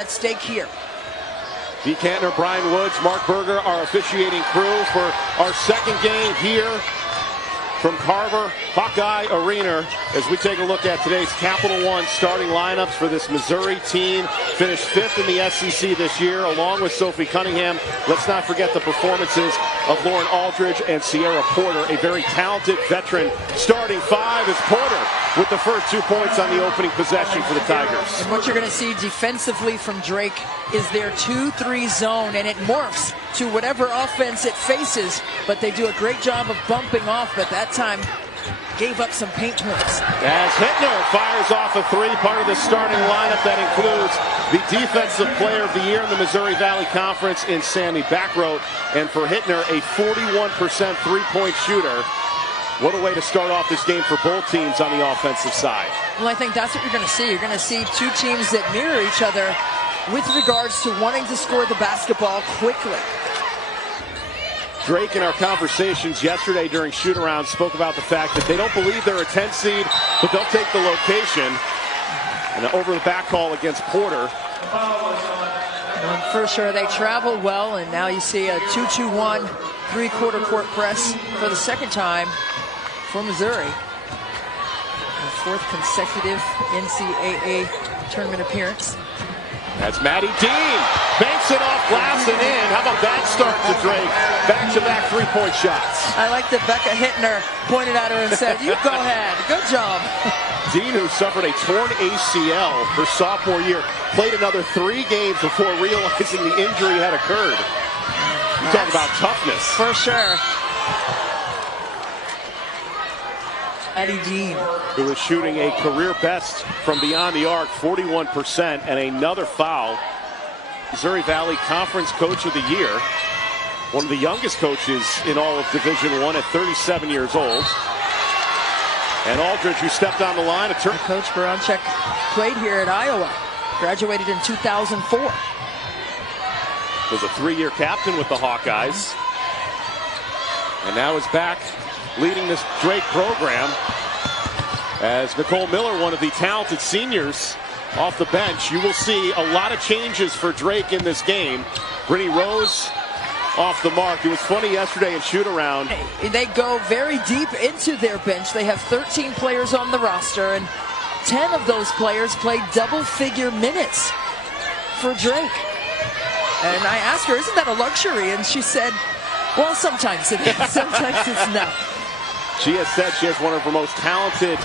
at stake here. Dee Kantner, Brian Woods, Mark Berger, our officiating crew for our second game here from Carver Hawkeye Arena as we take a look at today's Capital One starting lineups for this Missouri team. Finished 5th in the SEC this year along with Sophie Cunningham. Let's not forget the performances of Lauren Aldridge and Sierra Porter, a very talented veteran. Starting 5 is Porter with the first 2 points on the opening possession for the Tigers. And what you're going to see defensively from Drake is their 2-3 zone, and it morphs to whatever offense it faces, but they do a great job of bumping off, but that time gave up some paint points. As Hittner fires off a 3, part of the starting lineup that includes the Defensive Player of the Year in the Missouri Valley Conference in Sammy Backroat, and for Hittner, a 41% three-point shooter. What a way to start off this game for both teams on the offensive side. Well, I think that's what you're going to see. You're going to see two teams that mirror each other with regards to wanting to score the basketball quickly. Drake, in our conversations yesterday during shoot-around, spoke about the fact that they don't believe they're a 10 seed, but they'll take the location. And over the back call against Porter. And for sure, they travel well, and now you see a 2-2-1 three-quarter court press for the second time for Missouri. The 4th consecutive NCAA tournament appearance. That's Maddie Dean. Banks it off glass and in. How about that start to Drake? Back-to-back three-point shots. I like that Becca Hittner pointed at her and said, you go ahead. Good job. Dean, who suffered a torn ACL her sophomore year, played another 3 games before realizing the injury had occurred. You talk about toughness. For sure. Maddie Dean, who is shooting a career best from beyond the arc, 41%, and another foul. Missouri Valley Conference Coach of the Year. One of the youngest coaches in all of Division I at 37 years old. And Aldridge, who stepped on the line. Coach Baranchek played here at Iowa. Graduated in 2004. Was a 3-year captain with the Hawkeyes. And now is back leading this Drake program as Nicole Miller, one of the talented seniors off the bench. You will see a lot of changes for Drake in this game. Brittany Rose off the mark. It was funny yesterday in shoot-around. They go very deep into their bench. They have 13 players on the roster, and 10 of those players played double-figure minutes for Drake. And I asked her, isn't that a luxury? And she said, well, sometimes it is. Sometimes it's not. She has said she has one of her most talented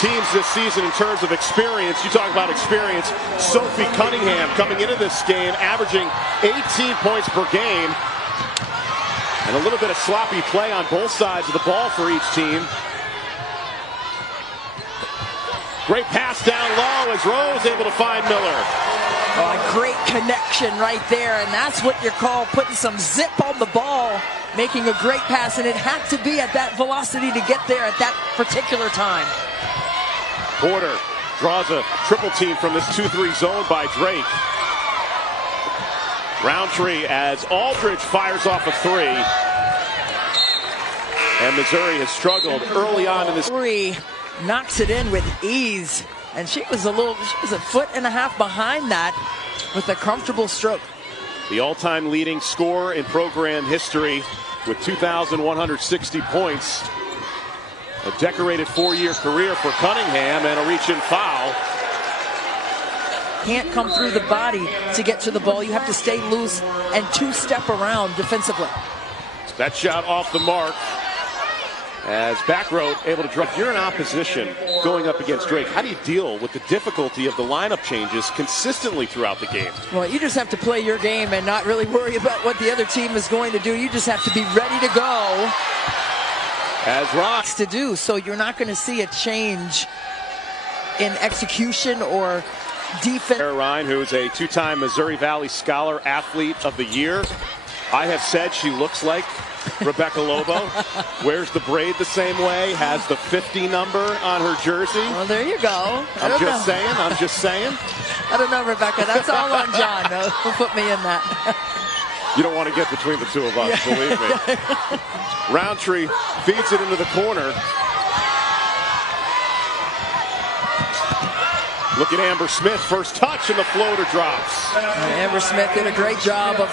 teams this season in terms of experience. You talk about experience. Sophie Cunningham coming into this game, averaging 18 points per game. And a little bit of sloppy play on both sides of the ball for each team. Great pass down low as Rose able to find Miller. Oh, a great connection right there, and that's what you call putting some zip on the ball, making a great pass, and it had to be at that velocity to get there at that particular time. Porter draws a triple team from this 2-3 zone by Drake. Roundtree as Aldridge fires off a 3. And Missouri has struggled early on in this. Missouri knocks it in with ease. And she was a 1.5 foot behind that with a comfortable stroke. The all-time leading scorer in program history with 2,160 points. A decorated 4-year career for Cunningham, and a reach-in foul. Can't come through the body to get to the ball. You have to stay loose and 2-step around defensively. That shot off the mark. As Backroat able to drop. You're in opposition going up against Drake. How do you deal with the difficulty of the lineup changes consistently throughout the game? Well, you just have to play your game and not really worry about what the other team is going to do. You just have to be ready to go. As Ross to do, so you're not going to see a change in execution or defense. Sarah Ryan, who is a 2-time Missouri Valley Scholar Athlete of the Year. I have said she looks like Rebecca Lobo. Wears the braid the same way, has the 50 number on her jersey. Well, there you go. I'm just saying. I don't know, Rebecca. That's all on John. He'll put me in that. You don't want to get between the two of us, believe me. Roundtree feeds it into the corner. Look at Amber Smith, first touch, and the floater drops. Amber Smith did a great job of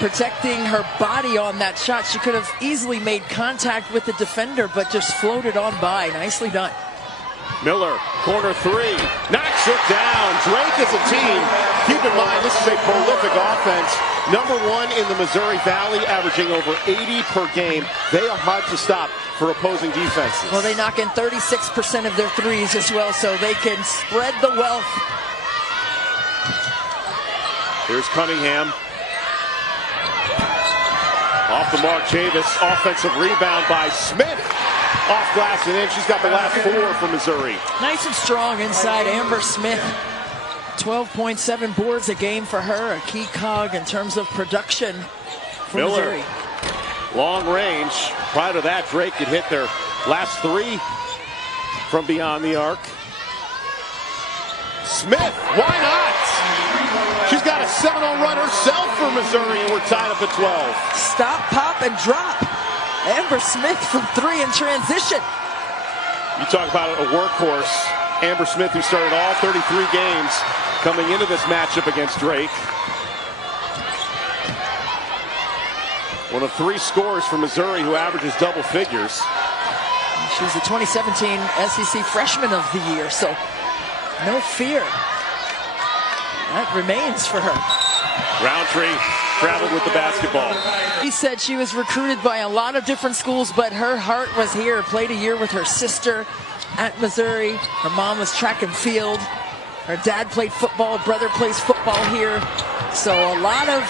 protecting her body on that shot. She could have easily made contact with the defender, but just floated on by. Nicely done. Miller, corner three, knocks it down. Drake as a team. Keep in mind, this is a prolific offense. #1 in the Missouri Valley, averaging over 80 per game. They are hard to stop for opposing defenses. Well, they knock in 36% of their threes as well, so they can spread the wealth. Here's Cunningham. Off the mark, Chavis. Offensive rebound by Smith. Off glass and in. She's got the last 4 for Missouri. Nice and strong inside Amber Smith. 12.7 boards a game for her, a key cog in terms of production for Miller. Missouri. Long range. Prior to that, Drake had hit their last 3 from beyond the arc. Smith, why not? She's got a 7-0 run herself for Missouri, and we're tied up at 12. Stop, pop, and drop. Amber Smith from 3 in transition. You talk about a workhorse. Amber Smith, who started all 33 games coming into this matchup against Drake. One of 3 scorers for Missouri who averages double figures. She's the 2017 SEC Freshman of the Year, so no fear. That remains for her. Roundtree traveled with the basketball. She said she was recruited by a lot of different schools, but her heart was here. Played a year with her sister at Missouri. Her mom was track and field. Her dad played football. Brother plays football here. So a lot of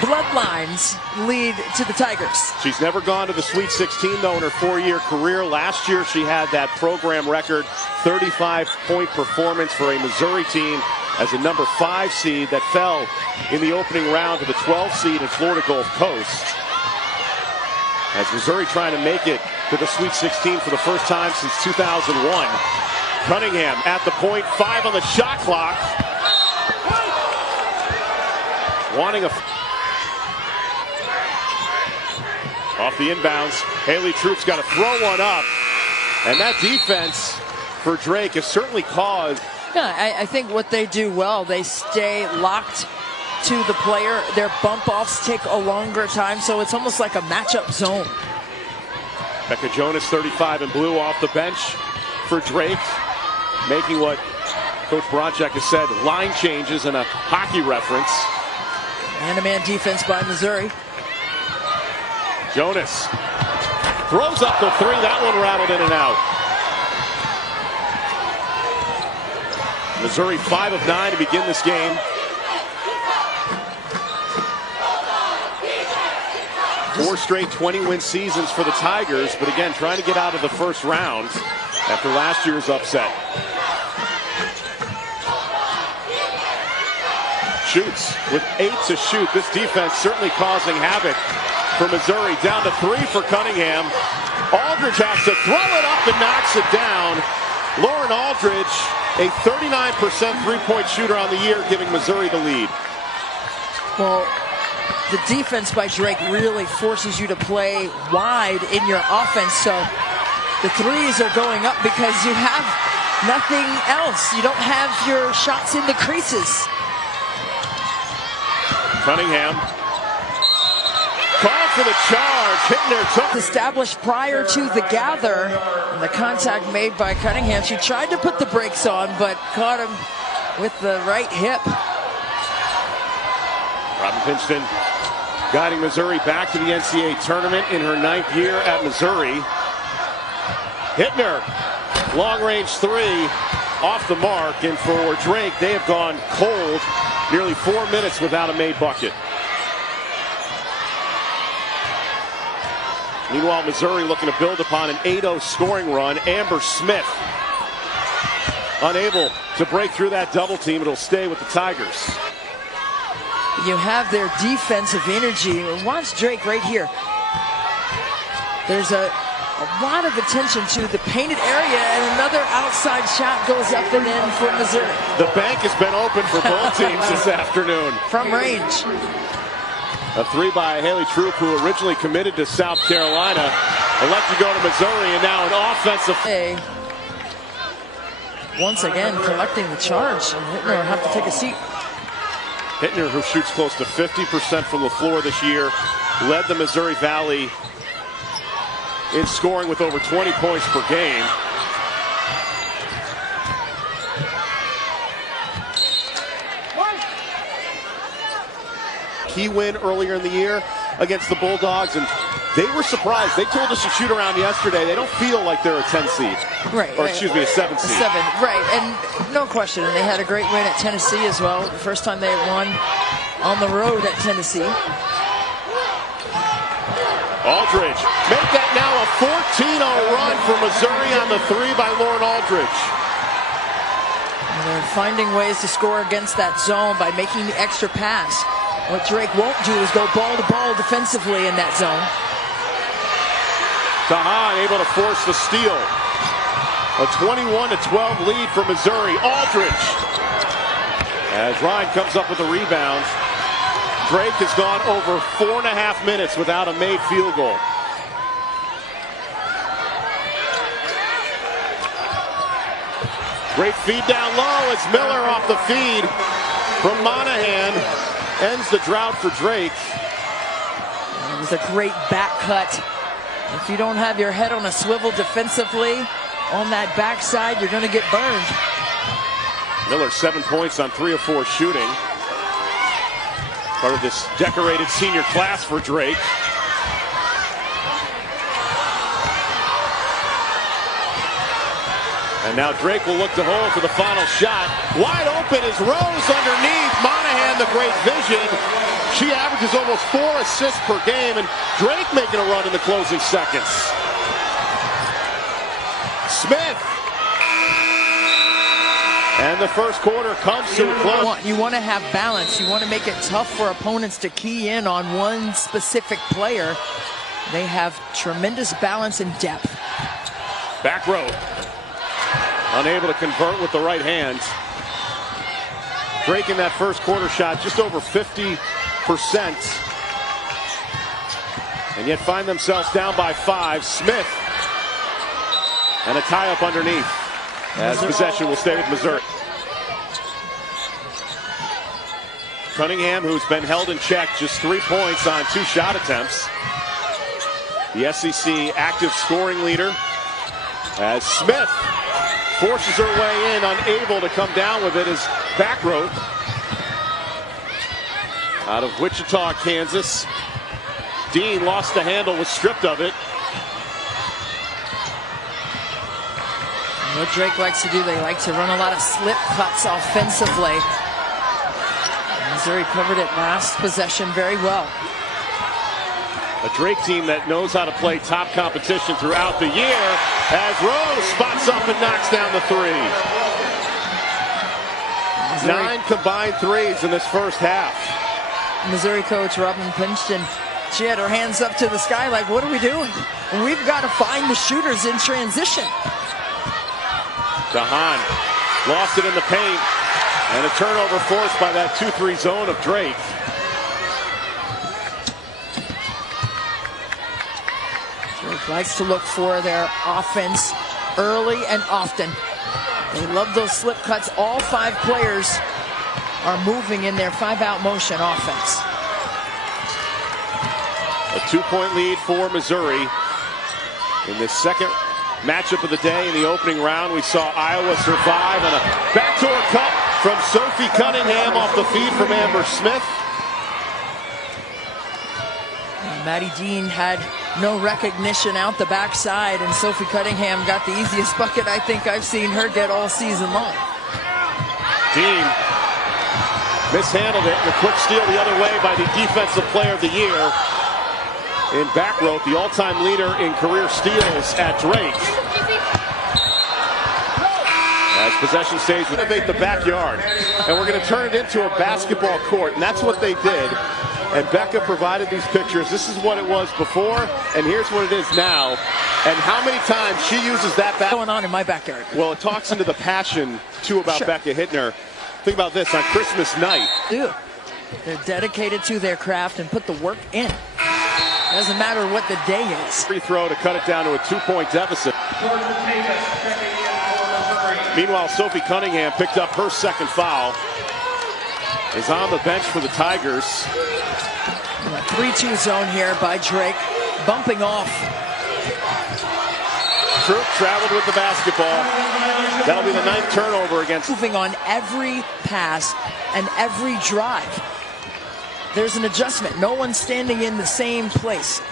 bloodlines lead to the Tigers. She's never gone to the Sweet 16, though, in her 4-year career. Last year, she had that program record 35-point performance for a Missouri team as a number 5 seed that fell in the opening round to the 12th seed in Florida Gulf Coast. As Missouri trying to make it to the Sweet 16 for the first time since 2001. Cunningham at the point, 5 on the shot clock. Wanting a... Off the inbounds, Haley Troop's got to throw one up. And that defense for Drake has certainly caused... Yeah, I think what they do well, they stay locked to the player. Their bump offs take a longer time, so it's almost like a matchup zone. Becca Jonas, 35 in blue, off the bench for Drake, making what Coach Bronchek has said, line changes and a hockey reference. Man-to-man defense by Missouri. Jonas throws up the 3. That one rattled in and out. Missouri 5 of 9 to begin this game. 4 straight 20-win seasons for the Tigers, but again, trying to get out of the first round after last year's upset. Shoots with 8 to shoot. This defense certainly causing havoc for Missouri. Down to 3 for Cunningham. Aldridge has to throw it up and knocks it down. Lauren Aldridge, a 39% three-point shooter on the year, giving Missouri the lead. Well, the defense by Drake really forces you to play wide in your offense, so the threes are going up because you have nothing else. You don't have your shots in the creases. Cunningham called for the charge. Hittner took. Established prior to the gather, and the contact made by Cunningham. She tried to put the brakes on, but caught him with the right hip. Robin Pinkston guiding Missouri back to the NCAA tournament in her 9th year at Missouri. Hittner, long-range 3, off the mark, and for Drake, they have gone cold. Nearly 4 minutes without a made bucket. Meanwhile, Missouri looking to build upon an 8-0 scoring run. Amber Smith unable to break through that double team. It'll stay with the Tigers. You have their defensive energy. Watch Drake right here. There's a lot of attention to the painted area, and another outside shot goes up and in for Missouri. The bank has been open for both teams this afternoon. From range. A 3 by Haley Troop, who originally committed to South Carolina, elected to go to Missouri, and now an offensive. once again collecting the charge. And Hittner will have to take a seat. Hittner, who shoots close to 50% from the floor this year, led the Missouri Valley in scoring with over 20 points per game. Key win earlier in the year against the Bulldogs, and they were surprised. They told us to shoot around yesterday. They don't feel like they're a 10 seed. Right. Or excuse me, a 7 seed. 7, right. And no question. And they had a great win at Tennessee as well. The first time they had won on the road at Tennessee. Aldridge, make that now a 14-0 run for Missouri on the 3 by Lauren Aldridge. And they're finding ways to score against that zone by making the extra pass. What Drake won't do is go ball to ball defensively in that zone. Tahan able to force the steal. A 21-12 lead for Missouri. Aldridge, as Ryan comes up with the rebound. Drake has gone over 4.5 minutes without a made field goal. Great feed down low as Miller off the feed from Monahan ends the drought for Drake. It was a great back cut. If you don't have your head on a swivel defensively on that backside, you're going to get burned. Miller 7 points on 3 of 4 shooting. Part of this decorated senior class for Drake. And now Drake will look to hold for the final shot. Wide open is Rose underneath. Monahan, the great vision. She averages almost 4 assists per game, and Drake making a run in the closing seconds. Smith. And the first quarter comes to a close. You want to have balance. You want to make it tough for opponents to key in on one specific player. They have tremendous balance and depth. Back row. Unable to convert with the right hand. Drake in that first quarter shot just over 50%. And yet find themselves down by 5. Smith. And a tie up underneath. As possession will stay with Missouri. Cunningham, who's been held in check, just 3 points on 2 shot attempts. The SEC active scoring leader. As Smith forces her way in, unable to come down with it, is back row. Out of Wichita, Kansas. Dean lost the handle, was stripped of it. What Drake likes to do, they like to run a lot of slip cuts offensively. Missouri covered it last possession very well. A Drake team that knows how to play top competition throughout the year, as Rose spots up and knocks down the 3. Missouri. 9 combined threes in this first half. Missouri coach Robin Pinchton, she had her hands up to the sky like, what are we doing? And we've got to find the shooters in transition. Dahan lost it in the paint, and a turnover forced by that 2-3 zone of Drake. Drake likes to look for their offense early and often. They love those slip cuts. All 5 players are moving in their 5-out motion offense. A 2-point lead for Missouri in this second matchup of the day. In the opening round, we saw Iowa survive on a backdoor cut from Sophie Cunningham off the feed from Amber Smith. Maddie Dean had no recognition out the backside, and Sophie Cunningham got the easiest bucket I think I've seen her get all season long. Dean mishandled it, and a quick steal the other way by the Defensive Player of the Year in back row, the all-time leader in career steals at Drake. As possession stays, innovate the backyard, and we're going to turn it into a basketball court, and that's what they did. And Becca provided these pictures. This is what it was before, and here's what it is now. And how many times she uses that What's going on in my backyard? Well, it talks into the passion, too, about Sure. Becca Hittner. Think about this, on Christmas night. Dude, they're dedicated to their craft and put the work in. Doesn't matter what the day is. Free throw to cut it down to a 2-point deficit. Meanwhile, Sophie Cunningham picked up her second foul. Is on the bench for the Tigers. 3-2 zone here by Drake. Bumping off. Troop traveled with the basketball. That'll be the 9th turnover against. Moving on every pass and every drive. There's an adjustment. No one's standing in the same place.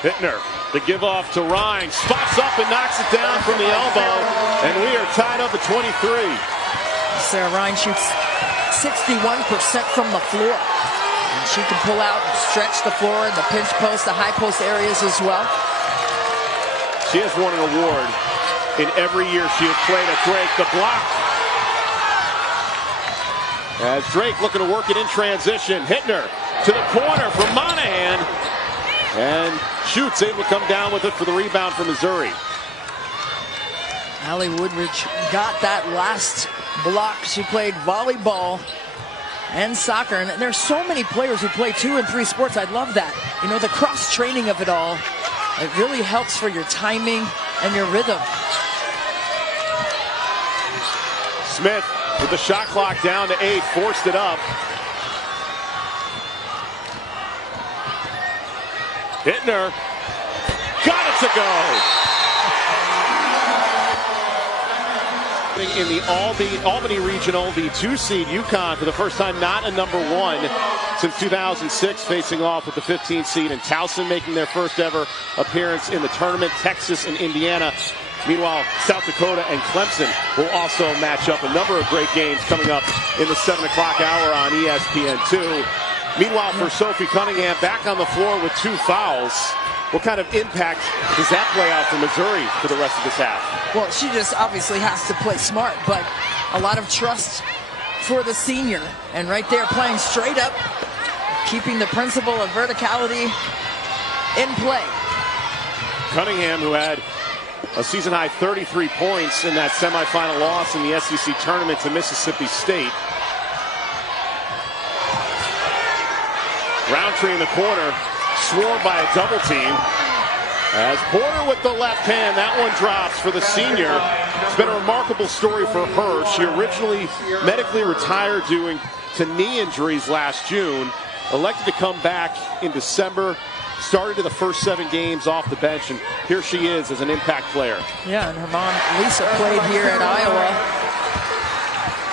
Hittner, the give off to Ryan. Spots up and knocks it down from the elbow. And we are tied up at 23. Sarah Ryan shoots 61% from the floor. And she can pull out and stretch the floor in the pinch post, the high post areas as well. She has won an award in every year she has played at Drake. The block. As Drake looking to work it in transition. Hittner to the corner from Monahan. And shoots, able to come down with it for the rebound for Missouri. Allie Woodridge got that last block. She played volleyball and soccer, and there's so many players who play 2 and 3 sports. I love that. You know, the cross training of it all. It really helps for your timing and your rhythm. Smith with the shot clock down to 8, forced it up. Hittner got it to go. In the Albany Regional, the 2-seed UConn for the first time not a number 1 since 2006, facing off with the 15th seed, and Towson making their first ever appearance in the tournament. Texas and Indiana. Meanwhile, South Dakota and Clemson will also match up. A number of great games coming up in the 7 o'clock hour on ESPN2. Meanwhile, for Sophie Cunningham, back on the floor with 2 fouls. What kind of impact does that play out for Missouri for the rest of this half? Well, she just obviously has to play smart, but a lot of trust for the senior. And right there, playing straight up, keeping the principle of verticality in play. Cunningham, who had a season-high 33 points in that semifinal loss in the SEC tournament to Mississippi State. Roundtree in the corner, swarmed by a double team. As Porter with the left hand, that one drops for the senior. It's been a remarkable story for her. She originally medically retired due to knee injuries last June, elected to come back in December, started in the first 7 games off the bench, and here she is as an impact player. Yeah, and her mom, Lisa, played here at Iowa.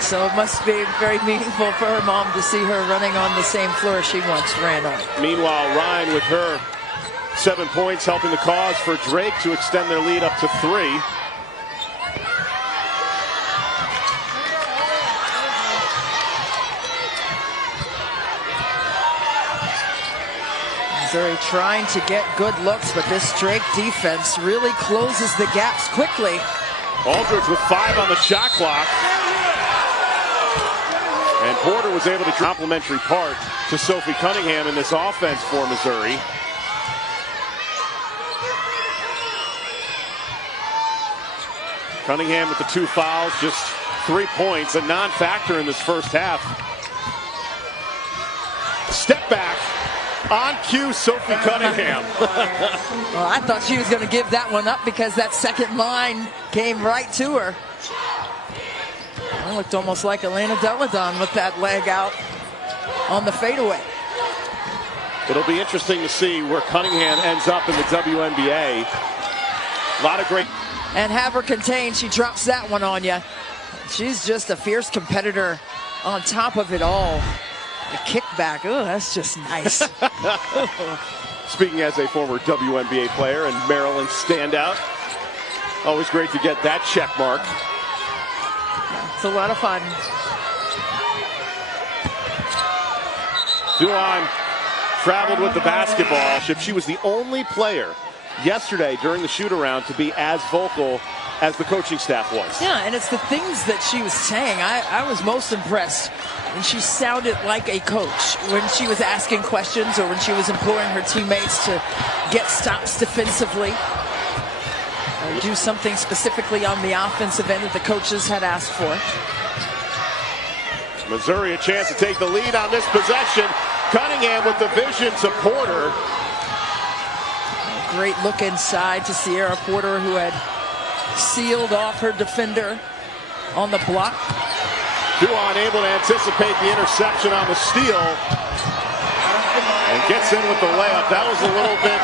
So it must be very meaningful for her mom to see her running on the same floor she once ran on. Meanwhile, Ryan with her 7 points, helping the cause for Drake to extend their lead up to 3. Missouri trying to get good looks, but this Drake defense really closes the gaps quickly. Aldridge with 5 on the shot clock. And Porter was able to complimentary part to Sophie Cunningham in this offense for Missouri. Cunningham with the 2 fouls, just 3 points, a non-factor in this first half. Step back, on cue, Sophie Cunningham. Well, I thought she was going to give that one up because that second line came right to her. It looked almost like Elena Deladon with that leg out on the fadeaway. It'll be interesting to see where Cunningham ends up in the WNBA. A lot of great. And have her contained. She drops that one on you. She's just a fierce competitor on top of it all. The kickback, oh, that's just nice. Speaking as a former WNBA player and Maryland standout, always great to get that check mark. It's a lot of fun. Duan traveled with the basketball. She was the only player yesterday during the shoot-around to be as vocal as the coaching staff was. Yeah, and it's the things that she was saying. I was most impressed. And she sounded like a coach when she was asking questions or when she was imploring her teammates to get stops defensively. Or do something specifically on the offensive end that the coaches had asked for. Missouri a chance to take the lead on this possession. Cunningham with the vision to Porter. A great look inside to Sierra Porter, who had sealed off her defender on the block. Duan able to anticipate the interception on the steal and gets in with the layup. That was a little bit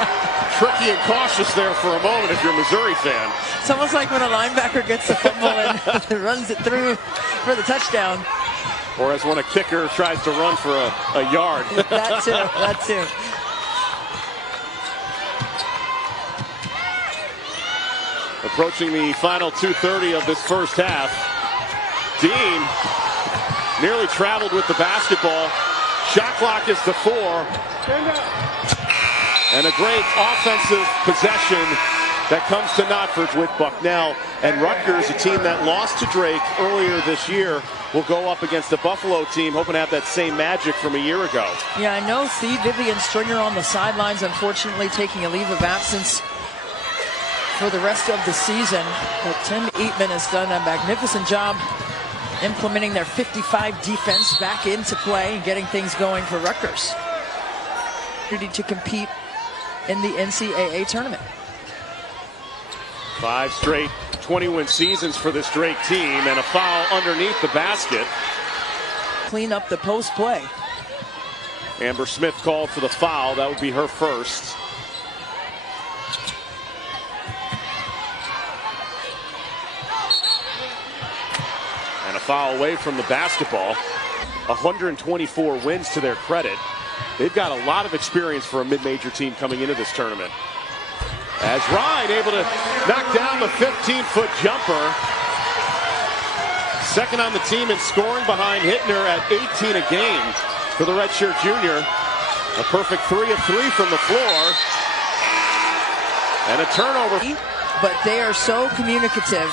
tricky and cautious there for a moment if you're a Missouri fan. It's almost like when a linebacker gets the fumble and runs it through for the touchdown. Or as when a kicker tries to run for a yard. That too, that too. Approaching the final 2:30 of this first half. Dean nearly traveled with the basketball. Shot clock is to 4. And a great offensive possession that comes to Knotford with Bucknell. And Rutgers, a team that lost to Drake earlier this year, will go up against a Buffalo team hoping to have that same magic from a year ago. Yeah, I know. See Vivian Stringer on the sidelines, unfortunately taking a leave of absence for the rest of the season. But Tim Eatman has done a magnificent job implementing their 55 defense back into play and getting things going for Rutgers. Ready to compete in the NCAA tournament. 5 straight 20-win seasons for this Drake team, and a foul underneath the basket. Clean up the post play. Amber Smith called for the foul. That would be her first. And a foul away from the basketball. 124 wins to their credit. They've got a lot of experience for a mid-major team coming into this tournament. As Ryan able to knock down the 15-foot jumper. Second on the team in scoring behind Hittner at 18 a game for the redshirt junior. A perfect 3 of 3 from the floor. And a turnover. But they are so communicative.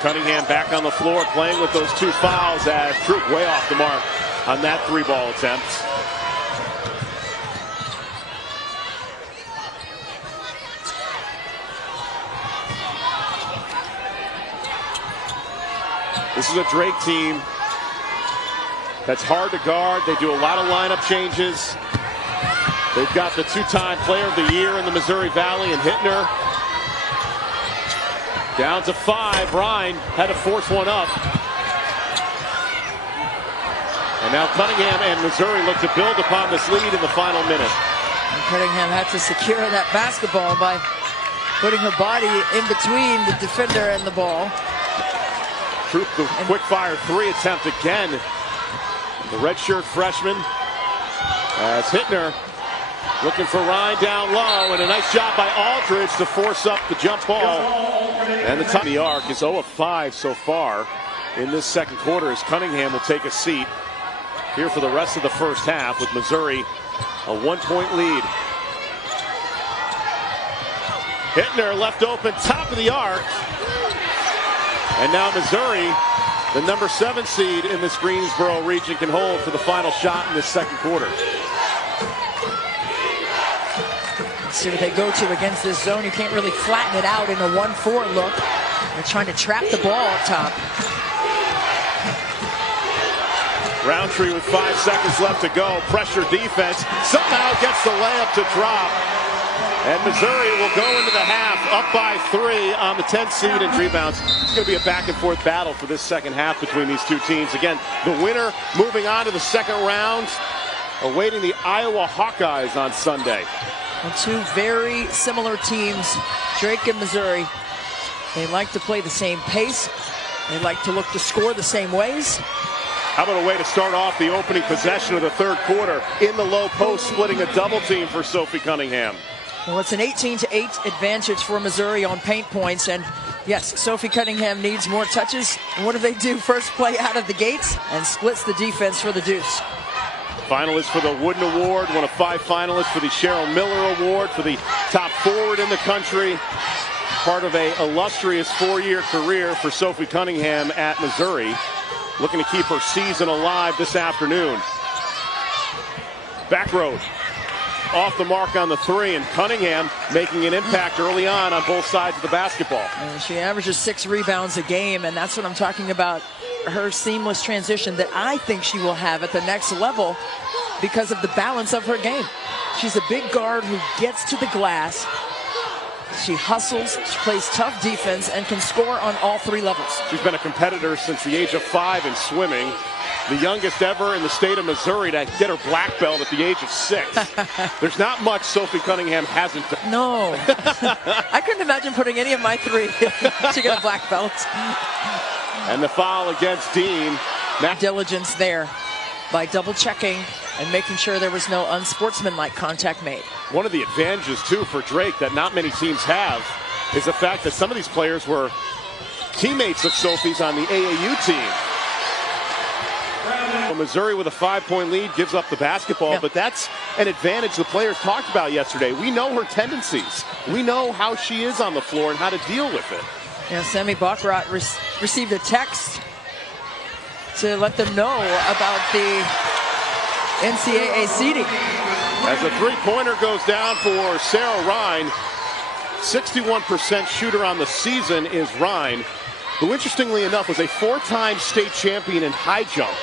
Cunningham back on the floor playing with those 2 fouls as Troop way off the mark on that 3-ball attempt. This is a Drake team that's hard to guard. They do a lot of lineup changes. They've got the 2-time player of the year in the Missouri Valley in Hittner. Down to 5. Ryan had to force one up. And now Cunningham and Missouri look to build upon this lead in the final minute. And Cunningham had to secure that basketball by putting her body in between the defender and the ball. Troop the quick fire 3 attempt again. The redshirt freshman as Hittner looking for Ryan down low, and a nice job by Aldridge to force up the jump ball. And the top of the arc is 0 of 5 so far in this second quarter as Cunningham will take a seat here for the rest of the first half with Missouri a 1-point lead. Hittner left open top of the arc. And now Missouri, the number 7 seed in this Greensboro region, can hold for the final shot in this second quarter. Let's see what they go to against this zone. You can't really flatten it out in a 1-4 look. They're trying to trap the ball up top. Roundtree with 5 seconds left to go. Pressure defense. Somehow gets the layup to drop. And Missouri will go into the half up by 3 on the 10th seed in rebounds. It's going to be a back and forth battle for this second half between these two teams. Again, the winner moving on to the second round, awaiting the Iowa Hawkeyes on Sunday. And 2 very similar teams, Drake and Missouri. They like to play the same pace. They like to look to score the same ways. How about a way to start off the opening possession of the third quarter in the low post, splitting a double team for Sophie Cunningham. Well, it's an 18-8 advantage for Missouri on paint points. And yes, Sophie Cunningham needs more touches. And what do they do? First play out of the gates and splits the defense for the Deuce. Finalist for the Wooden Award, one of 5 finalists for the Cheryl Miller Award for the top forward in the country. Part of a illustrious 4-year career for Sophie Cunningham at Missouri. Looking to keep her season alive this afternoon. Back road. Off the mark on the 3, and Cunningham making an impact early on both sides of the basketball. And she averages 6 rebounds a game, and that's what I'm talking about. Her seamless transition that I think she will have at the next level because of the balance of her game. She's a big guard who gets to the glass, She hustles, she plays tough defense, and can score on all 3 levels. She's been a competitor since the age of 5 in swimming. The youngest ever in the state of Missouri to get her black belt at the age of 6. There's not much Sophie Cunningham hasn't done. No. I couldn't imagine putting any of my 3 to get a black belt. And the foul against Dean. Diligence there by double checking and making sure there was no unsportsmanlike contact made. One of the advantages, too, for Drake that not many teams have is the fact that some of these players were teammates of Sophie's on the AAU team. Missouri with a 5-point lead gives up the basketball, but that's an advantage the players talked about yesterday. We know her tendencies. We know how she is on the floor and how to deal with it. Yeah, Sammy Baccarat received a text to let them know about the NCAA seeding. As a 3-pointer goes down for Sarah Rhine, 61% shooter on the season is Rhine, who interestingly enough was a 4-time state champion in high jump.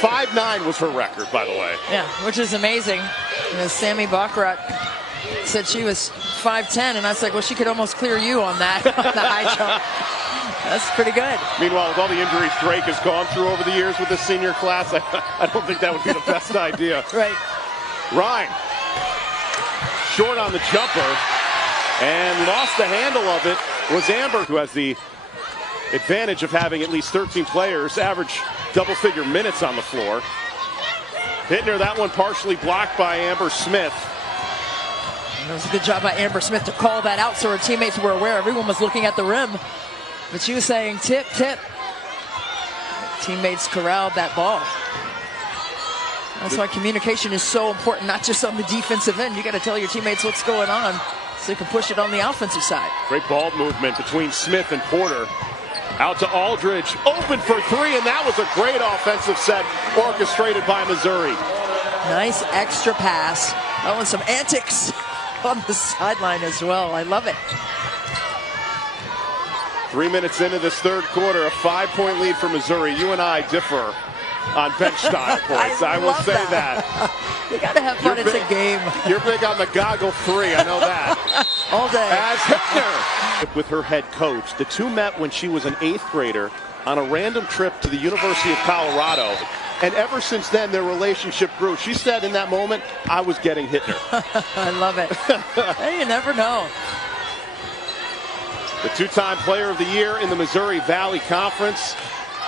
5'9" was her record, by the way. Yeah, which is amazing. As Sammy Baccarat said she was 5'10", and I was like, well, she could almost clear you on that, on the high jump. That's pretty good. Meanwhile, with all the injuries Drake has gone through over the years with the senior class, I don't think that would be the best idea. Right. Rhine, short on the jumper, and lost the handle of it was Amber, who has the advantage of having at least 13 players average double-figure minutes on the floor. Hittner, that one partially blocked by Amber Smith. And it was a good job by Amber Smith to call that out so her teammates were aware. Everyone was looking at the rim, but she was saying, tip, tip. Teammates corralled that ball. That's why communication is so important, not just on the defensive end. You got to tell your teammates what's going on so you can push it on the offensive side. Great ball movement between Smith and Porter. Out to Aldridge, open for 3, and that was a great offensive set orchestrated by Missouri. Nice extra pass. That was some antics on the sideline as well. I love it. 3 minutes into this third quarter, a 5-point lead for Missouri. You and I differ on bench style points. I will say that. You got to have fun. It's a game. You're big on the goggle 3. I know that. All day. As Hittner with her head coach. The two met when she was an 8th grader on a random trip to the University of Colorado. And ever since then, their relationship grew. She said in that moment, I was getting Hittner. I love it. Hey, you never know. The 2-time player of the year in the Missouri Valley Conference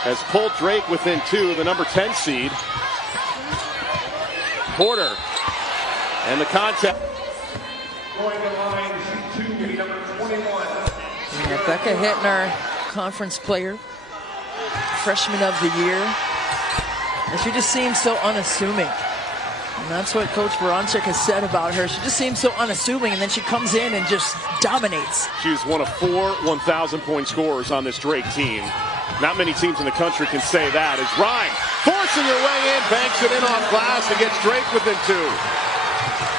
has pulled Drake within 2, the number 10 seed. Porter and the contact. Becca Hittner, conference player, freshman of the year. And she just seems so unassuming. And that's what Coach Baranczyk has said about her. She just seems so unassuming, and then she comes in and just dominates. She's one of 4 1,000-point scorers on this Drake team. Not many teams in the country can say that. As Rhine forcing her way in, banks it in off glass and gets Drake within 2.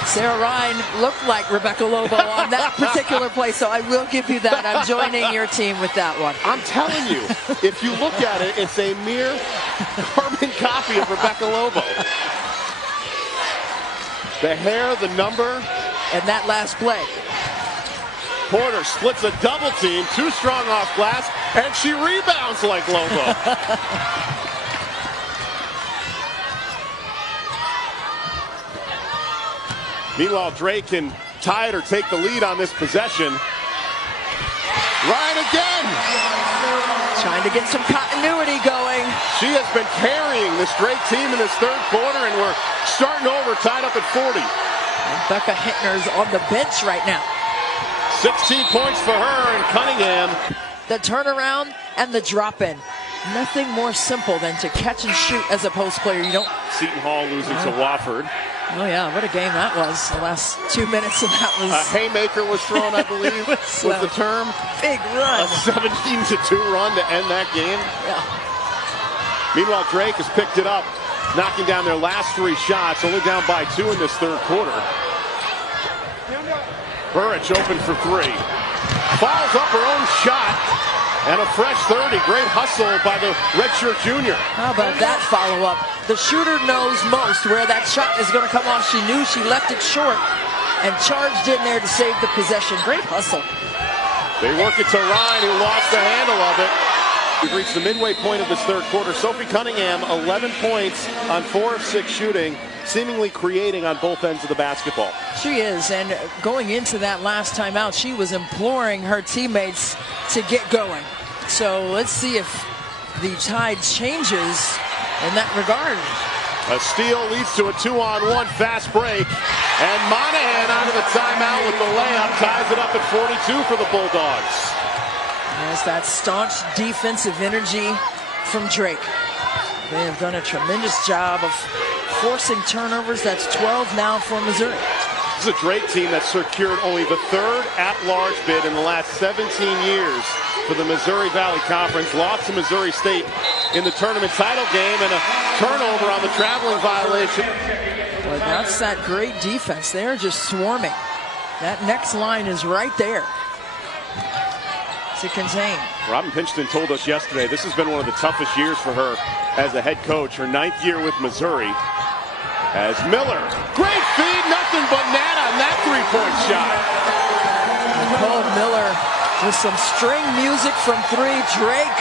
Sarah Rhine looked like Rebecca Lobo on that particular play, so I will give you that. I'm joining your team with that one. I'm telling you, if you look at it, it's a mere carbon copy of Rebecca Lobo. The hair, the number. And that last play. Porter splits a double team, too strong off glass, and she rebounds like Lobo. Meanwhile, Drake can tie it or take the lead on this possession. Rhine again. Trying to get some continuity going. She has been carrying this Drake team in this third quarter, and we're starting over, tied up at 40. And Becca Hittner's on the bench right now. 16 points for her and Cunningham. The turnaround and the drop in. Nothing more simple than to catch and shoot as a post player. You don't. Seton Hall losing to Wofford. Oh yeah, what a game that was. The last 2 minutes, and that was. A haymaker was thrown, I believe, was the term. Big run. A 17-2 run to end that game. Yeah. Meanwhile, Drake has picked it up, knocking down their last 3 shots, only down by 2 in this third quarter. Burrich open for 3. Follows up her own shot. And a fresh 30. Great hustle by the redshirt junior. How about that follow-up? The shooter knows most where that shot is going to come off. She knew she left it short. and charged in there to save the possession. Great hustle. They work it to Ryan, who lost the handle of it. We've reached the midway point of this third quarter. Sophie Cunningham, 11 points on 4 of 6 shooting, seemingly creating on both ends of the basketball. She is, and going into that last timeout, she was imploring her teammates to get going. So let's see if the tide changes in that regard. A steal leads to a 2-on-1 fast break. And Monahan out of the timeout with the layup ties it up at 42 for the Bulldogs. There's that staunch defensive energy from Drake. They have done a tremendous job of forcing turnovers. That's 12 now for Missouri. This is a Drake team that secured only the 3rd at-large bid in the last 17 years for the Missouri Valley Conference. Lost to Missouri State in the tournament title game, and a turnover on the traveling violation. Well, that's that great defense. They're just swarming. That next line is right there to contain. Robin Pinchton told us yesterday this has been one of the toughest years for her as a head coach. Her 9th year with Missouri. As Miller, great feed, nothing but net on that 3-point shot. Nicole Miller with some string music from 3. Drake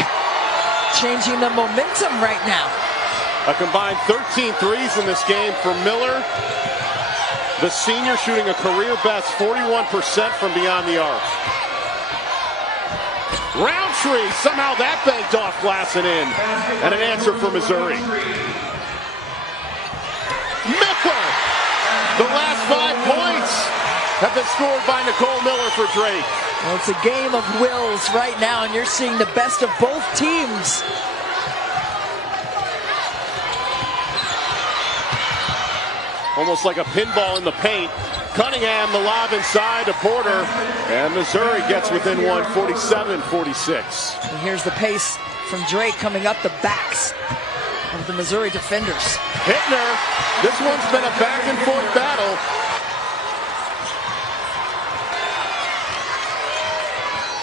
changing the momentum right now. A combined 13 threes in this game for Miller. The senior shooting a career best 41% from beyond the arc. Roundtree, somehow that banked off glass and in. And an answer for Missouri. Miller! The last 5 points have been scored by Nicole Miller for Drake. Well, it's a game of wills right now, and you're seeing the best of both teams. Almost like a pinball in the paint. Cunningham, the lob inside to Porter, and Missouri gets within one, 47-46. And here's the pace from Drake coming up the backs of the Missouri defenders. Hittner, this one's been a back-and-forth battle.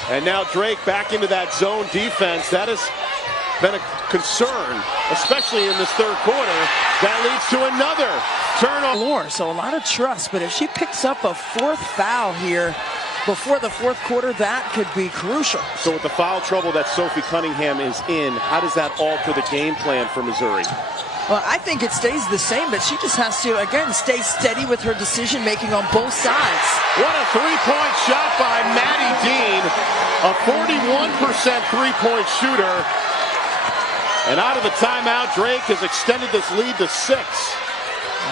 And now Drake back into that zone defense. That has been a concern, especially in this third quarter. That leads to another turnover. So a lot of trust, but if she picks up a 4th foul here before the 4th quarter, that could be crucial. So with the foul trouble that Sophie Cunningham is in, how does that alter the game plan for Missouri? Well, I think it stays the same, but she just has to, again, stay steady with her decision-making on both sides. What a 3-point shot by Maddie Dean, a 41% 3-point shooter. And out of the timeout, Drake has extended this lead to 6.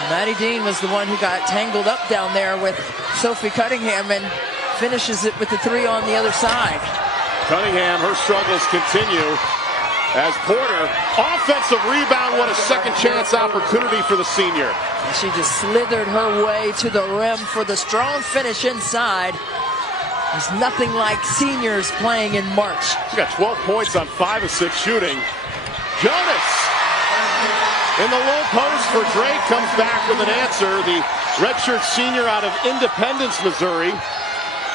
Maddie Dean was the one who got tangled up down there with Sophie Cunningham and finishes it with the 3 on the other side. Cunningham, her struggles continue. As Porter, offensive rebound, what a second chance opportunity for the senior. And she just slithered her way to the rim for the strong finish inside. There's nothing like seniors playing in March. She got 12 points on 5 of 6 shooting. Jonas in the low post for Drake, comes back with an answer. The redshirt senior out of Independence, Missouri.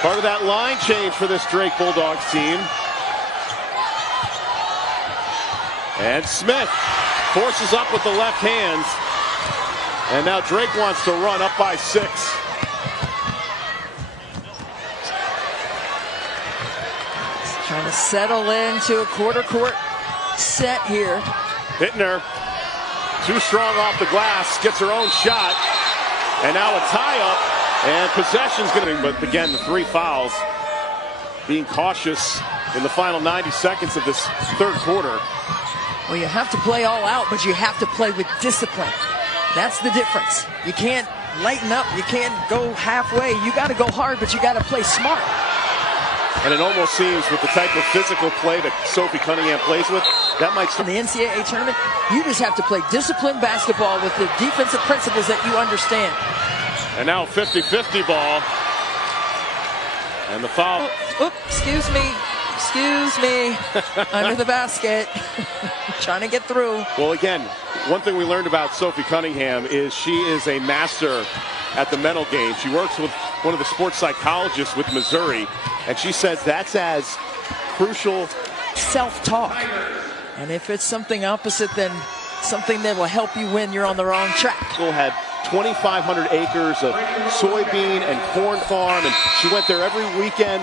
Part of that line change for this Drake Bulldogs team. And Smith forces up with the left hands. And now Drake wants to run up by 6. Trying to settle into a quarter court set here. Hittner, too strong off the glass, gets her own shot. And now a tie-up, and possession's going to, but again, the 3 fouls. Being cautious in the final 90 seconds of this third quarter. Well, you have to play all out, but you have to play with discipline. That's the difference. You can't lighten up. You can't go halfway. You got to go hard, but you got to play smart. And it almost seems with the type of physical play that Sophie Cunningham plays with, that might start. In the NCAA tournament, you just have to play disciplined basketball with the defensive principles that you understand. And now 50-50 ball. And the foul. Excuse me, under the basket, trying to get through. Well, again, one thing we learned about Sophie Cunningham is she is a master at the mental game. She works with one of the sports psychologists with Missouri, and she says that's as crucial. Self-talk. And if it's something opposite than something that will help you when you're on the wrong track. Had 2,500 acres of soybean and corn farm, and she went there every weekend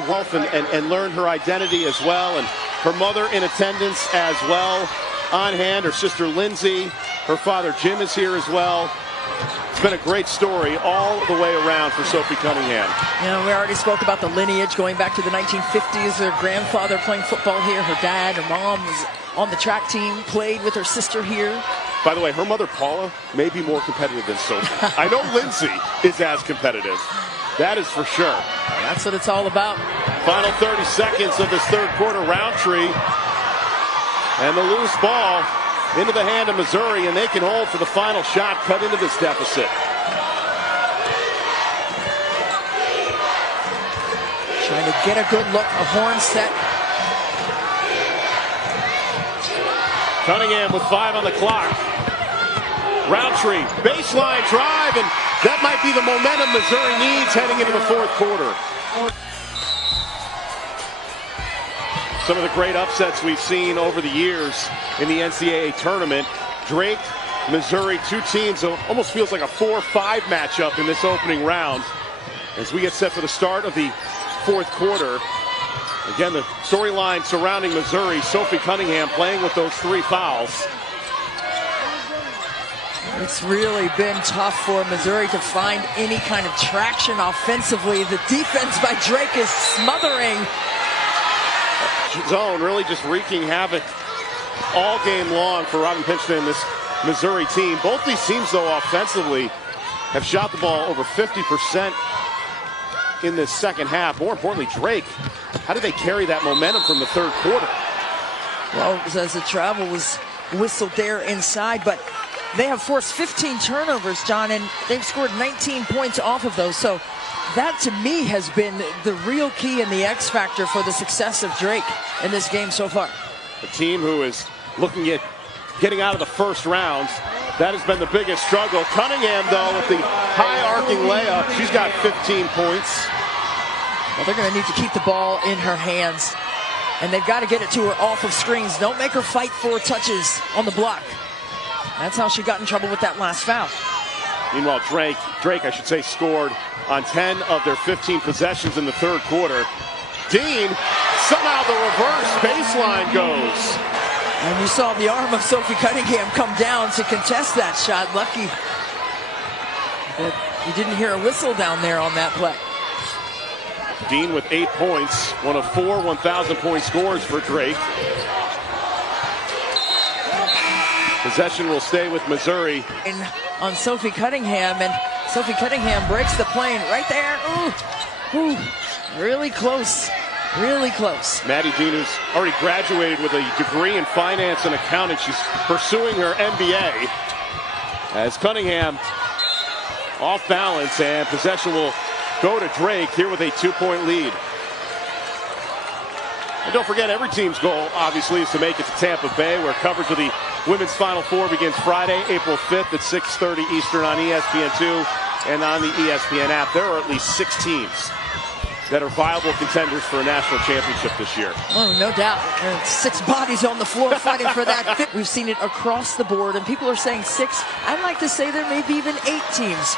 and learned her identity as well. And her mother in attendance as well on hand, her sister Lindsay, her father Jim is here as well. It's been a great story all the way around for Sophie Cunningham. You know, we already spoke about the lineage going back to the 1950s. Her grandfather playing football here. Her dad, her mom was on the track team, played with her sister here. By the way, her mother Paula may be more competitive than Sophie. I know Lindsay is as competitive. That is for sure. That's what it's all about. Final 30 seconds of this third quarter. Roundtree and the loose ball into the hand of Missouri, and they can hold for the final shot, cut into this deficit. Trying to get a good look, a horn set. Cunningham with 5 on the clock. Roundtree, baseline drive, and that might be the momentum Missouri needs heading into the fourth quarter. Some of the great upsets we've seen over the years in the NCAA tournament. Drake, Missouri, two teams, so almost feels like a 4-5 matchup in this opening round as we get set for the start of the fourth quarter. Again, the storyline surrounding Missouri, Sophie Cunningham playing with those 3 fouls. It's really been tough for Missouri to find any kind of traction offensively. The defense by Drake is smothering. Zone really just wreaking havoc all game long for Robin Pinchton and this Missouri team. Both these teams, though, offensively have shot the ball over 50% in this second half. More importantly, Drake, how did they carry that momentum from the third quarter? Well, as the travel was whistled there inside, but they have forced 15 turnovers, John, and they've scored 19 points off of those. So that, to me, has been the real key and the X factor for the success of Drake in this game so far. A team who is looking at getting out of the first round. That has been the biggest struggle. Cunningham, though, with the high arcing layup. She's got 15 points. Well, they're going to need to keep the ball in her hands, and they've got to get it to her off of screens. Don't make her fight for touches on the block. That's how she got in trouble with that last foul. Meanwhile, Drake, I should say, scored on 10 of their 15 possessions in the third quarter. Dean, somehow the reverse baseline goes. And you saw the arm of Sophie Cunningham come down to contest that shot. Lucky that you didn't hear a whistle down there on that play. Dean with 8 points, one of 4 1,000-point scores for Drake. Possession will stay with Missouri. On Sophie Cunningham, and Sophie Cunningham breaks the plane right there. Ooh, really close, really close. Maddie Dean, who's already graduated with a degree in finance and accounting. She's pursuing her MBA. As Cunningham off balance, and possession will go to Drake here with a 2-point lead. And don't forget, every team's goal, obviously, is to make it to Tampa Bay, where coverage of the Women's Final Four begins Friday, April 5th at 6:30 Eastern on ESPN2 and on the ESPN app. There are at least 6 teams that are viable contenders for a national championship this year. Oh, no doubt. And 6 bodies on the floor fighting for that. We've seen it across the board, and people are saying 6. I'd like to say there may be even 8 teams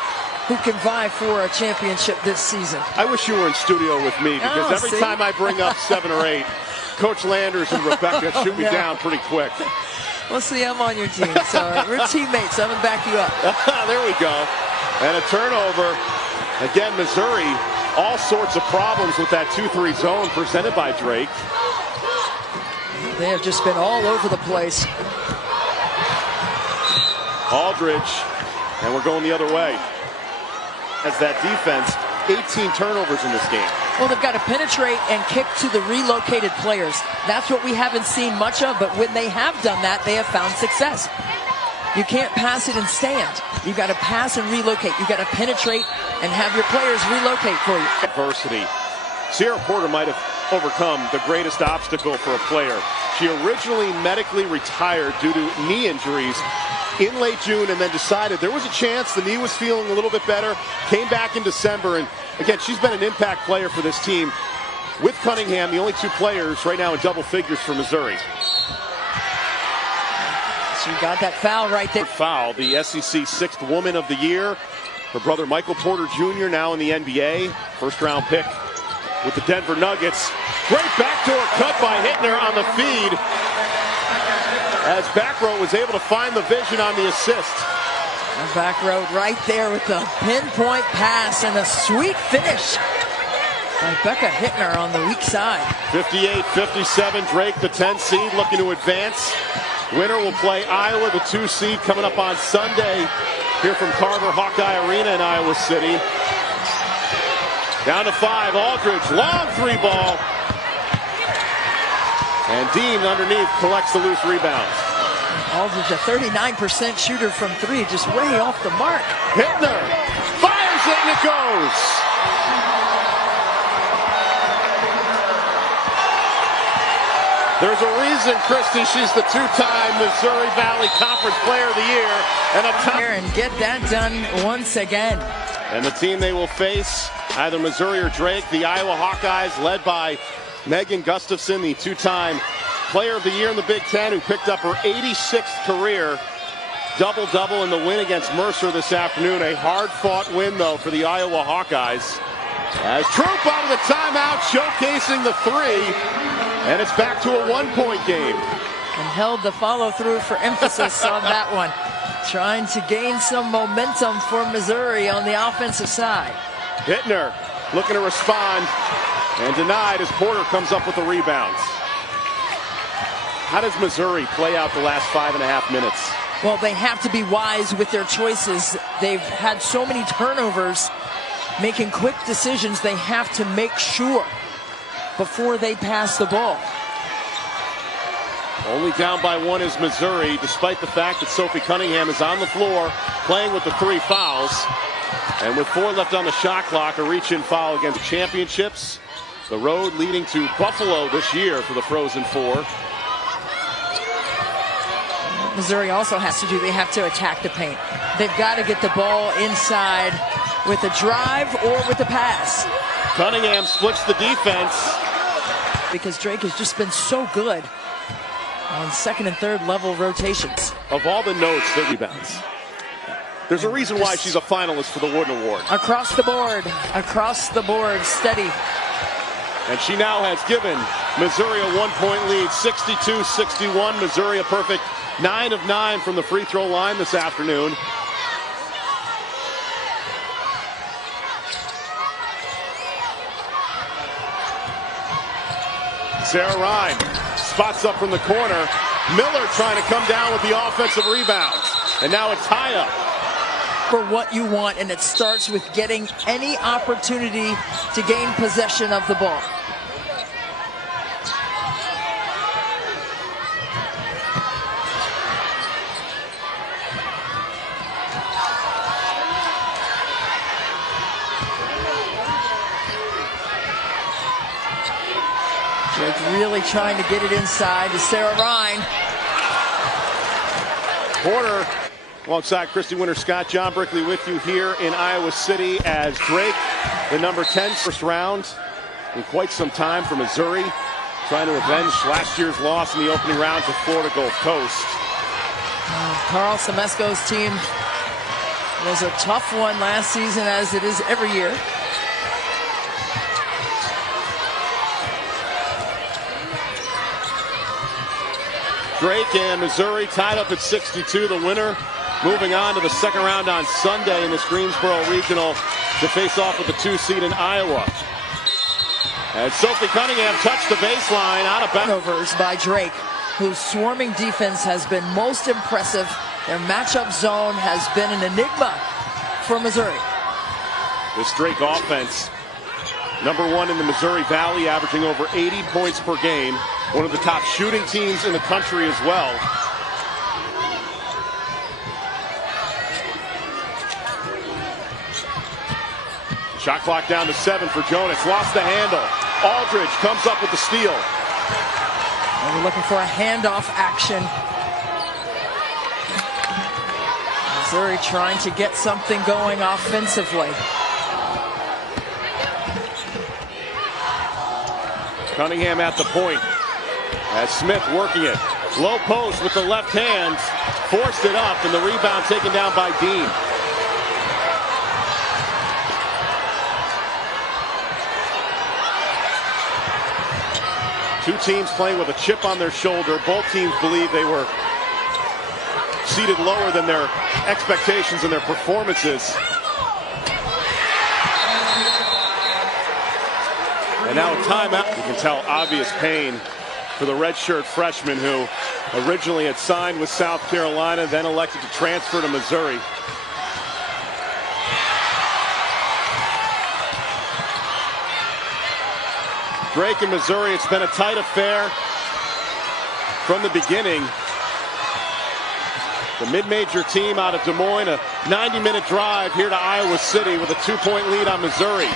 who can vie for a championship this season. I wish you were in studio with me, because every time I bring up 7 or 8, Coach Landers and Rebecca shoot me down pretty quick. Well, see, I'm on your team, so we're teammates. I'm going to back you up. There we go. And a turnover. Again, Missouri, all sorts of problems with that 2-3 zone presented by Drake. They have just been all over the place. Aldridge, and we're going the other way. As that defense, 18 turnovers in this game. Well, they've got to penetrate and kick to the relocated players. That's what we haven't seen much of, but when they have done that, they have found success. You can't pass it and stand. You've got to pass and relocate. You've got to penetrate and have your players relocate for you. Adversity. Sierra Porter might have overcome the greatest obstacle for a player. She originally medically retired due to knee injuries in late June, and then decided there was a chance the knee was feeling a little bit better, came back in December, and again, she's been an impact player for this team. With Cunningham, the only 2 players right now in double figures for Missouri. She got that foul right there. Foul, the SEC sixth woman of the year. Her brother Michael Porter Jr. now in the NBA. First round pick with the Denver Nuggets. Great backdoor cut by Hittner on the feed, as back row was able to find the vision on the assist. The back row right there with the pinpoint pass and a sweet finish by Becca Hittner on the weak side. 58-57, Drake, the 10 seed, looking to advance. Winner will play Iowa, the 2 seed, coming up on Sunday here from Carver Hawkeye Arena in Iowa City. Down to 5, Aldridge, long 3 ball. And Dean underneath collects the loose rebounds. Aldridge, a 39% shooter from 3, just way off the mark. Hittner fires it and it goes. There's a reason, Christy, she's the 2-time Missouri Valley Conference Player of the Year. And get that done once again. And the team they will face, either Missouri or Drake, the Iowa Hawkeyes, led by Megan Gustafson, the 2-time Player of the Year in the Big Ten, who picked up her 86th career double-double in the win against Mercer this afternoon. A hard-fought win, though, for the Iowa Hawkeyes. As Troop out of the timeout, showcasing the 3, and it's back to a 1-point game. And held the follow-through for emphasis on that one. Trying to gain some momentum for Missouri on the offensive side. Hittner looking to respond, and denied as Porter comes up with the rebounds. How does Missouri play out the last 5.5 minutes? Well, they have to be wise with their choices. They've had so many turnovers, making quick decisions. They have to make sure before they pass the ball. Only down by 1 is Missouri, despite the fact that Sophie Cunningham is on the floor playing with the 3 fouls. And with 4 left on the shot clock, a reach-in foul against championships. The road leading to Buffalo this year for the Frozen Four. Missouri also has to do, they have to attack the paint. They've got to get the ball inside with a drive or with a pass. Cunningham splits the defense. Because Drake has just been so good on second and third level rotations. Of all the notes that rebounds, there's a reason why she's a finalist for the Wooden Award. Across the board, steady. And she now has given Missouri a 1-point lead, 62-61. Missouri a perfect 9 of 9 from the free throw line this afternoon. Sarah Ryan spots up from the corner. Miller trying to come down with the offensive rebounds. And now a tie-up. For what you want, and it starts with getting any opportunity to gain possession of the ball. Drake really trying to get it inside to Sarah Ryan. Porter alongside Christy Winter-Scott, John Brickley with you here in Iowa City as Drake, the number 10 first round in quite some time for Missouri, trying to avenge last year's loss in the opening round to Florida Gulf Coast. Carl Semesco's team was a tough one last season, as it is every year. Drake and Missouri tied up at 62. The winner moving on to the second round on Sunday in this Greensboro Regional to face off with the 2 seed in Iowa. As Sophie Cunningham touched the baseline out of bounds. Turnovers by Drake, whose swarming defense has been most impressive. Their matchup zone has been an enigma for Missouri. This Drake offense, number 1 in the Missouri Valley, averaging over 80 points per game. One of the top shooting teams in the country as well. Shot clock down to 7 for Jonas. Lost the handle. Aldridge comes up with the steal. And we're looking for a handoff action. Missouri trying to get something going offensively. Cunningham at the point. As Smith working it. Low post with the left hand, forced it up, and the rebound taken down by Dean. Two teams playing with a chip on their shoulder. Both teams believe they were seated lower than their expectations and their performances. And now a timeout. You can tell obvious pain for the redshirt freshman who originally had signed with South Carolina, then elected to transfer to Missouri. Drake and Missouri, it's been a tight affair from the beginning. The mid-major team out of Des Moines, a 90-minute drive here to Iowa City with a 2-point lead on Missouri.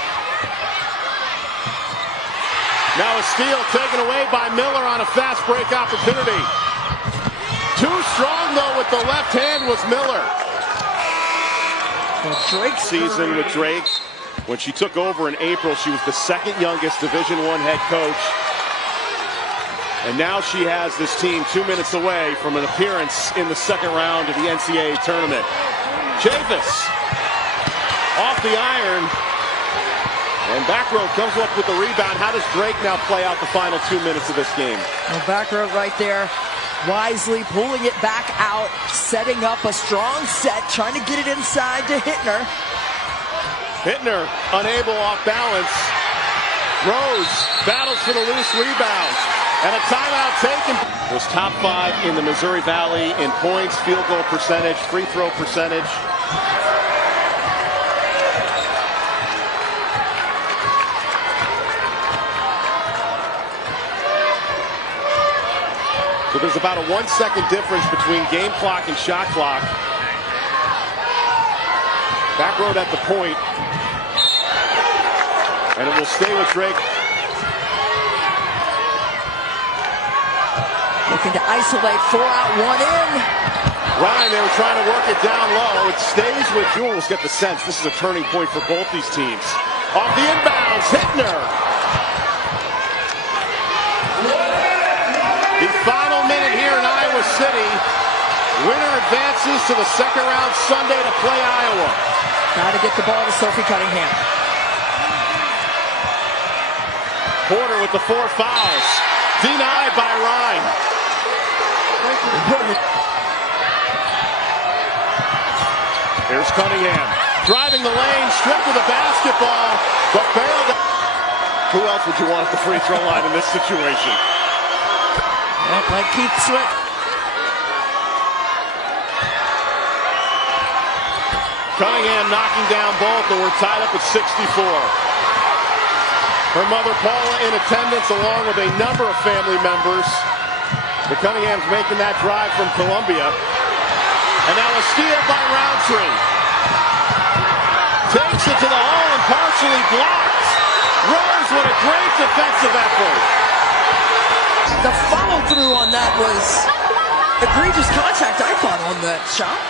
Now a steal taken away by Miller on a fast break opportunity. Too strong though with the left hand was Miller. Well, Drake's season with Drake. When she took over in April, she was the second youngest Division I head coach. And now she has this team 2 minutes away from an appearance in the second round of the NCAA tournament. Chavis off the iron. And back row comes up with the rebound. How does Drake now play out the final 2 minutes of this game? Well, back row right there, wisely pulling it back out, setting up a strong set, trying to get it inside to Hittner. Hittner unable off balance. Rose battles for the loose rebound. And a timeout taken. Was top 5 in the Missouri Valley in points, field goal percentage, free throw percentage. So there's about a 1 second difference between game clock and shot clock. Back road at the point. And it will stay with Drake. Looking to isolate, 4 out, 1 in. Ryan, they were trying to work it down low. It stays with Jules. Get the sense this is a turning point for both these teams. Off the inbounds, Hittner. The final minute here in Iowa City. Winner advances to the second round Sunday to play Iowa. Got to get the ball to Sophie Cunningham. Porter with the 4 fouls. Denied by Ryan. Here's Cunningham. Driving the lane, stripped of the basketball, but bailed. Who else would you want at the free throw line in this situation? Like Keith Sweat. Cunningham knocking down both, and we're tied up at 64. Her mother Paula in attendance along with a number of family members. The Cunningham's making that drive from Columbia. And now a steal by Roundtree. Takes it to the hole and partially blocked. Rose, what a great defensive effort. The follow through on that was egregious contact, I thought, on that shot.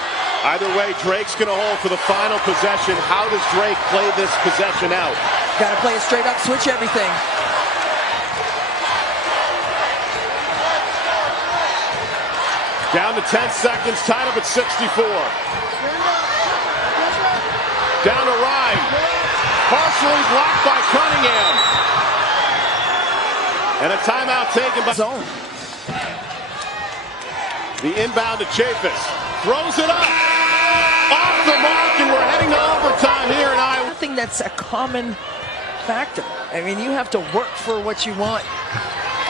Either way, Drake's going to hold for the final possession. How does Drake play this possession out? Got to play it straight up, switch everything. Down to 10 seconds, tied up at 64. Down to Ryan. Partially blocked by Cunningham. And a timeout taken by Zone. The inbound to Chavis. Throws it up. Off the mark, and we're heading to overtime here in Iowa. Nothing that's a common factor. I mean, you have to work for what you want.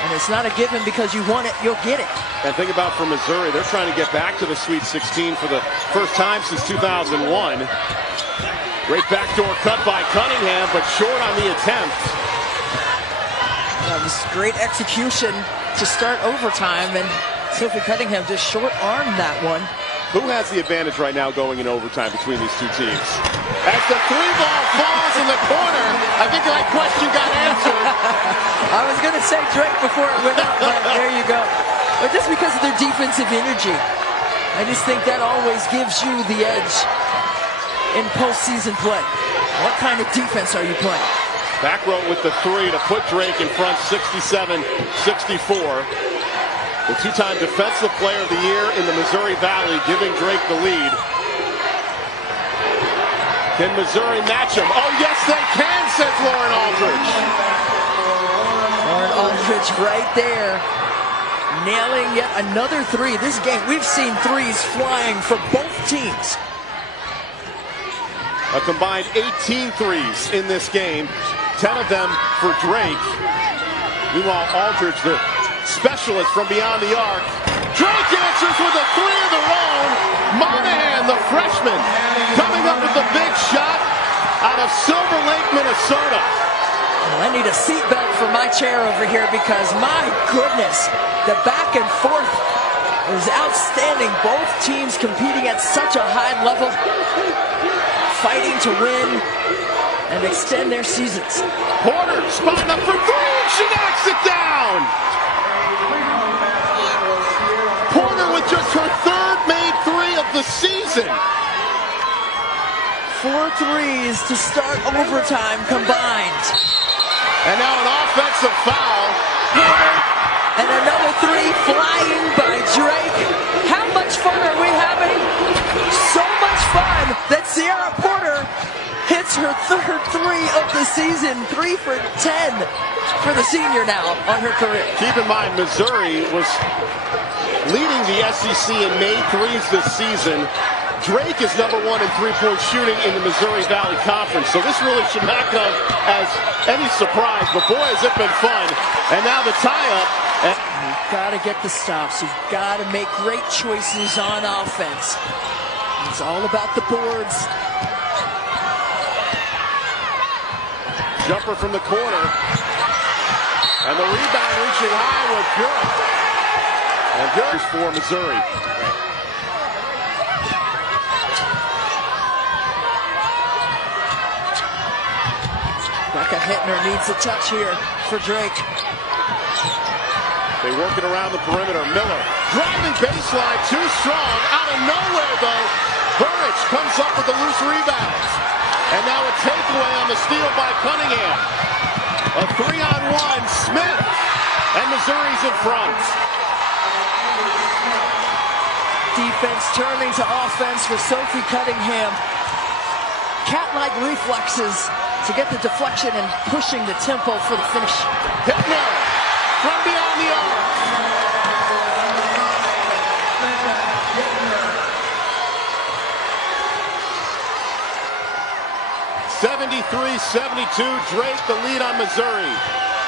And it's not a given because you want it, you'll get it. And think about for Missouri, they're trying to get back to the Sweet 16 for the first time since 2001. Great backdoor cut by Cunningham, but short on the attempt. That was great execution to start overtime, and Sophie Cunningham just short-armed that one. Who has the advantage right now going in overtime between these two teams? As the 3-ball falls in the corner, I think that question got answered. I was going to say Drake before it went up, but there you go. But just because of their defensive energy, I just think that always gives you the edge in postseason play. What kind of defense are you playing? Back row with the 3 to put Drake in front, 67-64. The two-time Defensive Player of the Year in the Missouri Valley, giving Drake the lead. Can Missouri match him? Oh, yes, they can, says Lauren Aldridge. Lauren Aldridge right there, nailing yet another three. This game, we've seen threes flying for both teams. A combined 18 threes in this game, 10 of them for Drake. Meanwhile, Aldridge, the specialist from beyond the arc. Drake answers with a three of their own. Monahan, the freshman, coming up with the big shot out of Silver Lake, Minnesota. Well, I need a seatbelt for my chair over here because, my goodness, the back and forth is outstanding. Both teams competing at such a high level, fighting to win and extend their seasons. Porter spotting up for three, and she knocks it down. Porter with just her third made three of the season. 4 threes to start overtime combined. And now an offensive foul. Porter, and another three flying by Drake. How much fun are we having? So much fun that Sierra Porter hits her third three of the season. 3 for 10 for the senior now on her career. Keep in mind, Missouri was leading the SEC in made threes this season. Drake is #1 in three-point shooting in the Missouri Valley Conference. So this really should not come as any surprise. But boy, has it been fun. And now the tie-up. You've got to get the stops. You've got to make great choices on offense. It's all about the boards. Jumper from the corner. And the rebound reaching high with Gurk. And Gurk is for Missouri. Becca Hittner needs a touch here for Drake. They work it around the perimeter. Miller driving baseline, too strong. Out of nowhere, though, Burrich comes up with the loose rebounds. And now a takeaway on the steal by Cunningham. A 3-on-1, Smith. And Missouri's in front. Defense turning to offense for Sophie Cunningham. Cat-like reflexes to get the deflection and pushing the tempo for the finish. Hittner from beyond the arc. 73-72, Drake the lead on Missouri.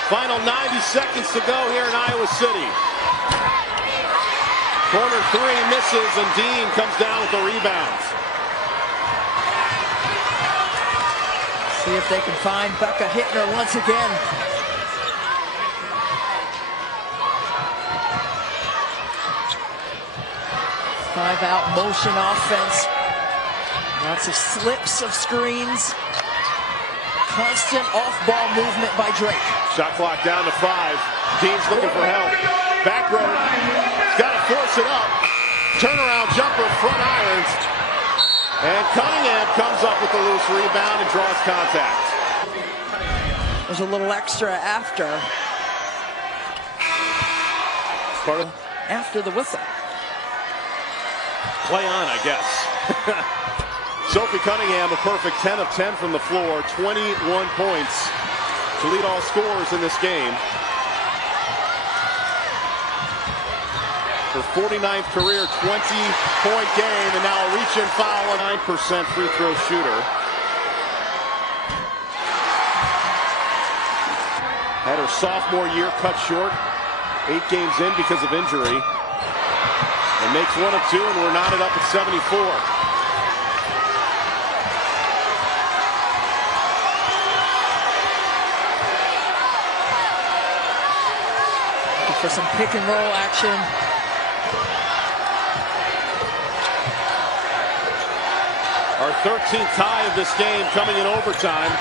Final 90 seconds to go here in Iowa City. Corner three misses, and Dean comes down with the rebound. See if they can find Becca Hittner once again. Five-out motion offense. Lots of slips of screens. Constant off-ball movement by Drake. Shot clock down to 5. Dean's looking for help. Back row. Got to force it up. Turnaround jumper, front irons. And Cunningham comes up with the loose rebound and draws contact. There's a little extra after the whistle. Play on, I guess. Sophie Cunningham, a perfect 10 of 10 from the floor. 21 points to lead all scorers in this game. Her 49th career 20-point game, and now a reach-in foul, a 9% free throw shooter. Had her sophomore year cut short, 8 games in because of injury. And makes 1 of 2, and we're knotted up at 74. Looking for some pick and roll action. Our 13th tie of this game coming in overtime.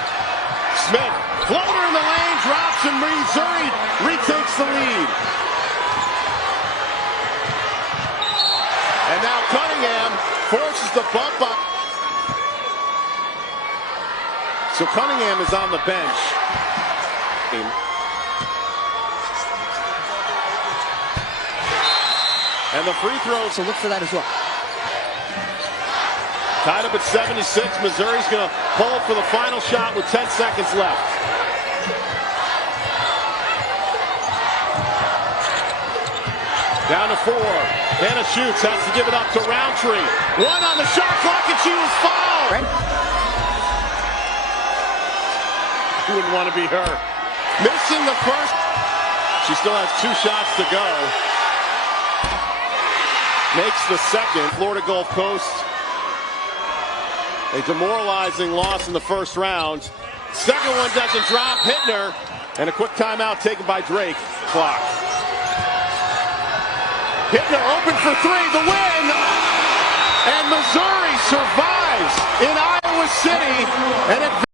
Smith, floater in the lane, drops, and Missouri retakes the lead. And now Cunningham forces the bump up. So Cunningham is on the bench. And the free throws. So look for that as well. Tied up at 76. Missouri's going to pull for the final shot with 10 seconds left. Down to 4. Hannah shoots, has to give it up to Roundtree. 1 on the shot clock, and she was fouled. Right. You wouldn't want to be her. Missing the first. She still has 2 shots to go. Makes the second. Florida Gulf Coast. A demoralizing loss in the first round. Second one doesn't drop. Hittner. And a quick timeout taken by Drake. Clock. Hittner open for 3. The win. And Missouri survives in Iowa City. And it